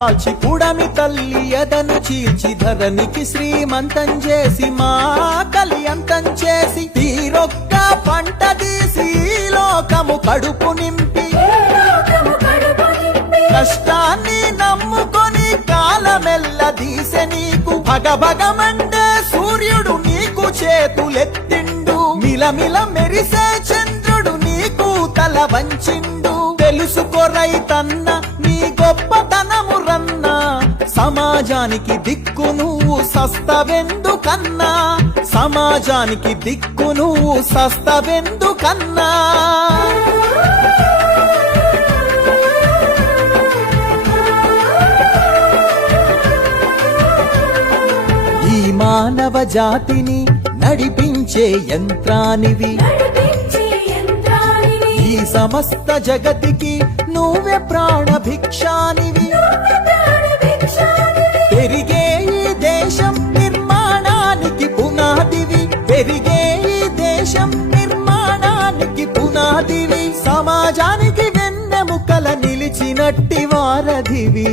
కాల్చి కూడమి తల్లి ఎదను చీల్చి ధరణికి శ్రీమంతం చేసి మా కలియంతం చేసి తీరొక్క పంట తీసి లోకము కడుపు నింపి కష్టాన్ని నమ్ముకొని కాలమెల్ల దీసె నీకు భగభగమండే సూర్యుడు నీకు చేతులెత్తిండు మిలమిల మెరిసే చంద్రుడు నీకు తల వంచిండు తెలుసుకో రైతన్న నీ గొప్పతనము రన్నా సమాజానికి దిక్కు నువ్వు సస్తవెందుకన్నా సమాజానికి దిక్కు నువ్వు సస్తవెందుకన్నా ఈ మానవ జాతిని నడిపించే యంత్రానివి ఈ సమస్త జగతికి నువ్వే ప్రాణభిక్షానివి పెరిగే ఈ దేశం నిర్మాణానికి పునాదివి పెరిగే ఈ దేశం నిర్మాణానికి పునాదివి సమాజానికి వెన్నెముకల నిలిచినట్టి వారధివి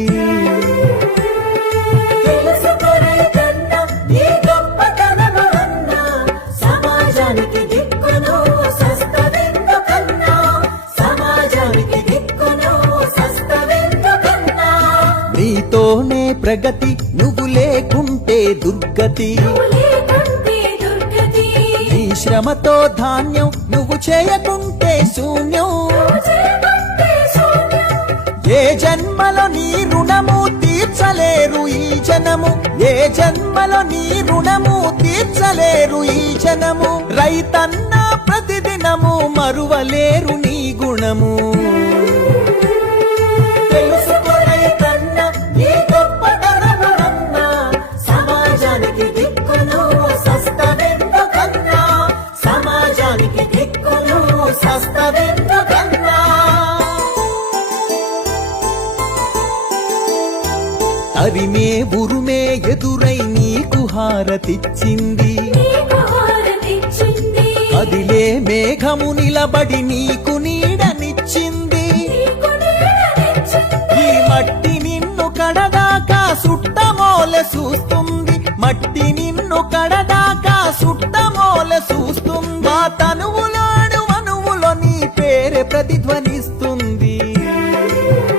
నీతోనే ప్రగతి నువ్వు లేకుంటే దుర్గతి నీ శ్రమతో ధాన్యం నువ్వు చేయకుంటే శూన్యం ఏ జన్మలో నీ రుణము తీర్చలేరు ఈ జనము ఏ జన్మలో నీ రుణము తీర్చలేరు ఈ జనము రైతన్న ప్రతిదినము మరువలేరు నీ గుణము తరిమే ఉరుమే ఎదురై నీకు హారతిచ్చింది అదిలే మేఘము నిలబడి నీకు నీడనిచ్చింది ఈ మట్టి నిన్ను కడదాకా సుట్టమోలె చూస్తుంది మట్టి నిన్ను కడ